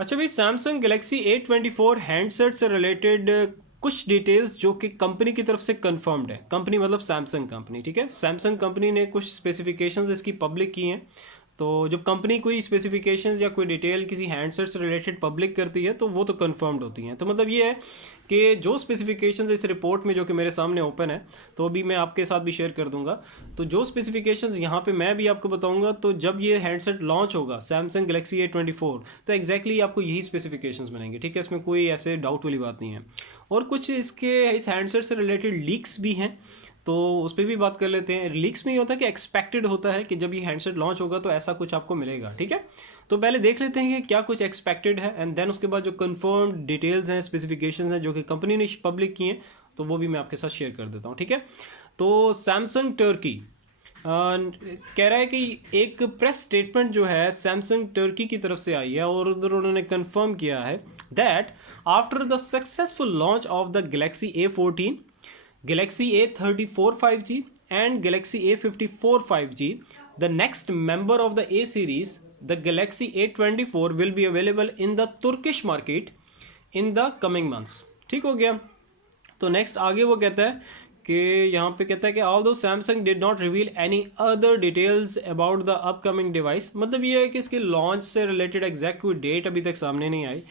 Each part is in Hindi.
अच्छा भाई, सैमसंग गैलेक्सी A24 हैंडसेट से रिलेटेड कुछ डिटेल्स जो कि कंपनी की तरफ से कंफर्म्ड है। कंपनी मतलब सैमसंग कंपनी, ठीक है। सैमसंग कंपनी ने कुछ स्पेसिफिकेशंस इसकी पब्लिक की हैं। तो जब कंपनी कोई स्पेसिफिकेशंस या कोई डिटेल किसी हैंडसेट से रिलेटेड पब्लिक करती है तो वो तो कंफर्म्ड होती हैं। तो मतलब ये है कि जो स्पेसिफिकेशंस इस रिपोर्ट में जो कि मेरे सामने ओपन है, तो अभी मैं आपके साथ भी शेयर कर दूंगा। तो जो स्पेसिफिकेशंस यहाँ पे मैं भी आपको बताऊंगा, तो जब ये हैंडसेट लॉन्च होगा सैमसंग गैलेक्सी A24, तो एग्जैक्टली आपको यही स्पेसिफिकेशंस मिलेंगे, ठीक है। इसमें कोई ऐसे डाउट वाली बात नहीं है। और कुछ इसके इस हैंडसेट से रिलेटेड लीक्स भी हैं, तो उस पर भी बात कर लेते हैं। लीक्स में ये होता है कि एक्सपेक्टेड होता है कि जब ये हैंडसेट लॉन्च होगा तो ऐसा कुछ आपको मिलेगा, ठीक है। तो पहले देख लेते हैं कि क्या कुछ एक्सपेक्टेड है, एंड देन उसके बाद जो कंफर्म्ड डिटेल्स हैं, स्पेसिफिकेशंस हैं जो कि कंपनी ने पब्लिक की हैं, तो वो भी मैं आपके साथ शेयर कर देता हूँ, ठीक है। तो सैमसंग टर्की कह रहा है कि एक प्रेस स्टेटमेंट जो है सैमसंग टर्की की तरफ से आई है और उधर उन्होंने कंफर्म किया है that after the successful launch of the Galaxy A14, Galaxy A34 5G and Galaxy A54 5G, the next member of the A series, the Galaxy A24 will be available in the Turkish market in the coming months। ठीक हो गया। तो नेक्स्ट आगे वो कहता है कि यहाँ पे कहता है कि although Samsung did not reveal any other details about the upcoming device. मतलब ये है कि इसके लॉन्च से रिलेटेड एग्जैक्ट कोई डेट अभी तक सामने नहीं आई,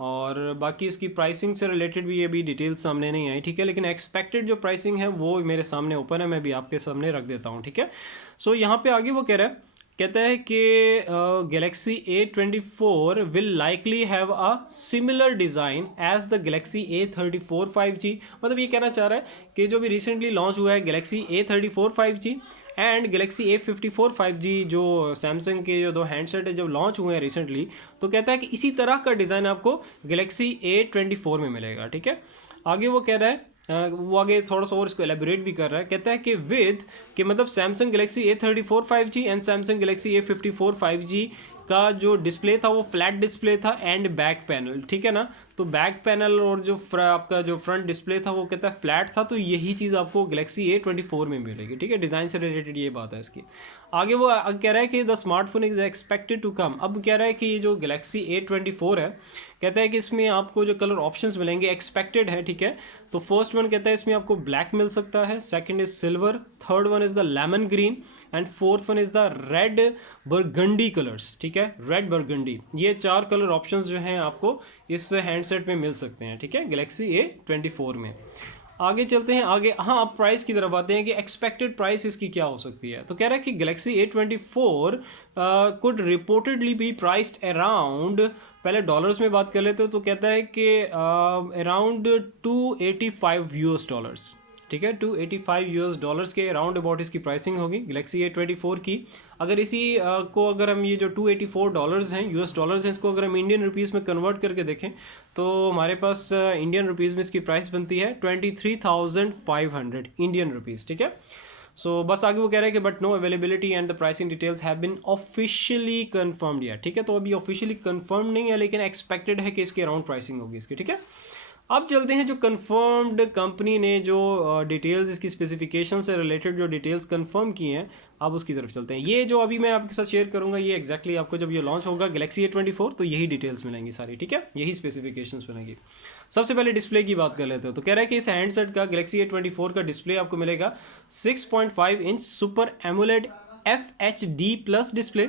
और बाकी इसकी प्राइसिंग से रिलेटेड भी अभी डिटेल्स सामने नहीं आई, ठीक है। लेकिन एक्सपेक्टेड जो प्राइसिंग है वो मेरे सामने ओपन है, मैं भी आपके सामने रख देता हूँ, ठीक है। सो यहाँ पे आगे वो कह रहा है, कहता है कि Galaxy A24 will likely have a similar design as the Galaxy A34 5G। मतलब ये कहना चाह रहा है कि जो भी रिसेंटली लॉन्च हुआ है Galaxy A34 5G and Galaxy A54 5G, जो सैमसंग के जो दो हैंडसेट है जब लॉन्च हुए हैं रिसेंटली, तो कहता है कि इसी तरह का डिज़ाइन आपको गैलेक्सी A24 में मिलेगा, ठीक है। आगे वो कह रहा है वो आगे थोड़ा सा और इसको एलेबोरेट भी कर रहा है। कहता है कि विद कि मतलब Samsung Galaxy A34 5G and Samsung Galaxy A54 5G का जो डिस्प्ले था वो फ्लैट डिस्प्ले था एंड बैक पैनल, ठीक है ना। तो बैक पैनल और जो आपका जो फ्रंट डिस्प्ले था वो कहता है फ्लैट था। तो यही चीज़ आपको गैलेक्सी A24 में मिलेगी, ठीक है। डिज़ाइन से रिलेटेड ये बात है इसकी। आगे वो कह रहा है कि the smartphone is expected to come. अब कह रहा है कि ये जो गैलेक्सी A24 है, कहता है कि इसमें आपको जो कलर ऑप्शंस मिलेंगे एक्सपेक्टेड है, ठीक है। तो फर्स्ट वन कहता है इसमें आपको ब्लैक मिल सकता है, second is silver, third one is the lemon green and fourth one is the red burgundy colours, ठीक है। रेड बरगंडी, ये चार कलर ऑप्शंस जो हैं आपको इस हैंडसेट में मिल सकते हैं, ठीक है, गैलेक्सी A24 में। आगे चलते हैं आगे। हाँ, अब प्राइस की तरफ आते हैं कि एक्सपेक्टेड प्राइस इसकी क्या हो सकती है। तो कह रहा है कि Galaxy A24 could reportedly be priced around, पहले डॉलर्स में बात कर लेते हो, तो कहता है कि अराउंड $285, ठीक है। $285 के अराउंड अबाउट इसकी प्राइसिंग होगी गैलेक्सी A24 की। अगर इसी को अगर हम ये जो $284 हैं US डॉलर्स हैं, इसको अगर हम इंडियन रुपीज़ में कन्वर्ट करके देखें तो हमारे पास इंडियन रुपीज़ में इसकी प्राइस बनती है 23,500 इंडियन रुपीज़, ठीक है। सो बस आगे वो कह रहा है कि but no availability and the pricing details have been officially confirmed या, ठीक है। तो अभी ऑफिशियली कंफर्म नहीं है, लेकिन एक्सपेक्टेड है कि इसके अराउंड प्राइसिंग होगी इसकी, ठीक है। अब चलते हैं जो कंफर्म्ड कंपनी ने जो डिटेल्स इसकी स्पेसिफिकेशन से रिलेटेड जो डिटेल्स कंफर्म की हैं, अब उसकी तरफ चलते हैं। ये जो अभी मैं आपके साथ शेयर करूंगा ये एग्जैक्टली आपको जब ये लॉन्च होगा गैलेक्सी A24 तो यही डिटेल्स मिलेंगी सारी, ठीक है, यही स्पेसिफिकेशंस मिलेंगी। सबसे पहले डिस्प्ले की बात कर लेते हो। तो कह रहा है कि इस हैंडसेट का गैलेक्सी A24 का डिस्प्ले आपको मिलेगा 6.5 inch super AMOLED FHD plus display,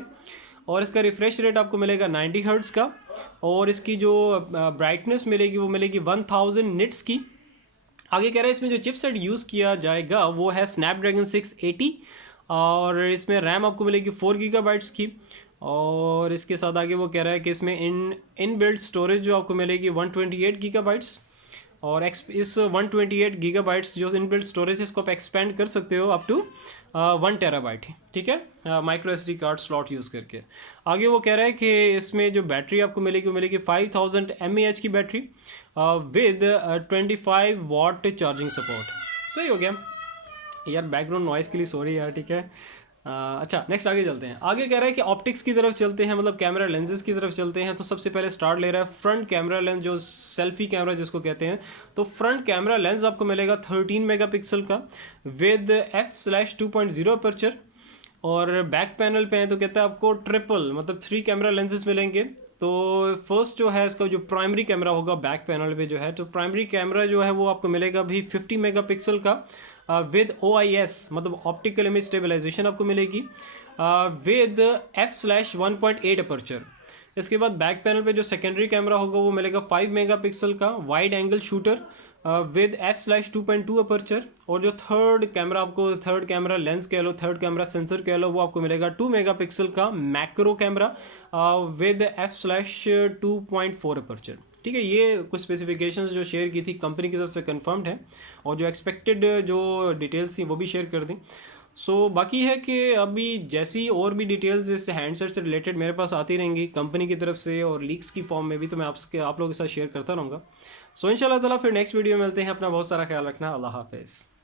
और इसका रिफ्रेश रेट आपको मिलेगा 90 हर्ट्ज़ का, और इसकी जो ब्राइटनेस मिलेगी वो मिलेगी 1000 निट्स की। आगे कह रहा है इसमें जो चिपसेट यूज़ किया जाएगा वो है स्नैपड्रैगन 680, और इसमें रैम आपको मिलेगी 4 गीगाबाइट्स की, और इसके साथ आगे वो कह रहा है कि इसमें इनबिल्ट स्टोरेज जो आपको मिलेगी 128 गीगाबाइट्स, और इस 128 गीगाबाइट्स जो इनबिल्ट स्टोरेज है इसको आप एक्सपेंड कर सकते हो अप टू 1 टेराबाइट, ठीक है, micro SD card slot use करके। आगे वो कह रहा है कि इसमें जो बैटरी आपको मिलेगी वो मिलेगी 5000 mAh की battery with 25 watt charging support. सही हो गया यार, बैकग्राउंड नॉइस के लिए सॉरी यार, ठीक है। अच्छा, नेक्स्ट आगे चलते हैं। आगे कह रहा है कि ऑप्टिक्स की तरफ चलते हैं, मतलब कैमरा लेंसेज की तरफ चलते हैं। तो सबसे पहले स्टार्ट ले रहा है फ्रंट कैमरा लेंस, जो सेल्फी कैमरा जिसको कहते हैं। तो फ्रंट कैमरा लेंस आपको मिलेगा 13 मेगापिक्सल का विद f/2.0 अपर्चर, और बैक पैनल पे है तो कहता है आपको ट्रिपल मतलब 3 कैमरा लेंसेज मिलेंगे तो फर्स्ट जो है इसका जो प्राइमरी कैमरा होगा बैक पैनल पे जो है, तो प्राइमरी कैमरा जो है वो आपको मिलेगा भी 50 मेगापिक्सल का विद OIS मतलब ऑप्टिकल इमेज स्टेबलाइजेशन आपको मिलेगी विद f/1.8 अपर्चर। इसके बाद बैक पैनल पे जो सेकेंडरी कैमरा होगा वो मिलेगा 5 मेगापिक्सल का wide angle shooter with f/2.2 aperture. और जो थर्ड कैमरा लेंस कह लो, थर्ड कैमरा सेंसर कह लो, वो आपको मिलेगा 2 मेगापिक्सल का macro camera with f/2.4 aperture. ठीक है, ये कुछ स्पेसिफिकेशंस जो शेयर की थी कंपनी की तरफ से कंफर्म्ड है, और जो एक्सपेक्टेड जो डिटेल्स थी वो भी शेयर कर दी। बाकी है कि अभी जैसी और भी डिटेल्स इस हैंडसेट से रिलेटेड मेरे पास आती रहेंगी कंपनी की तरफ से और लीक्स की फॉर्म में भी, तो मैं आप लोगों के साथ शेयर करता रहूँगा। इंशाल्लाह ताला फिर नेक्स्ट वीडियो में मिलते हैं। अपना बहुत सारा ख्याल रखना। अल्लाह हाफिज़।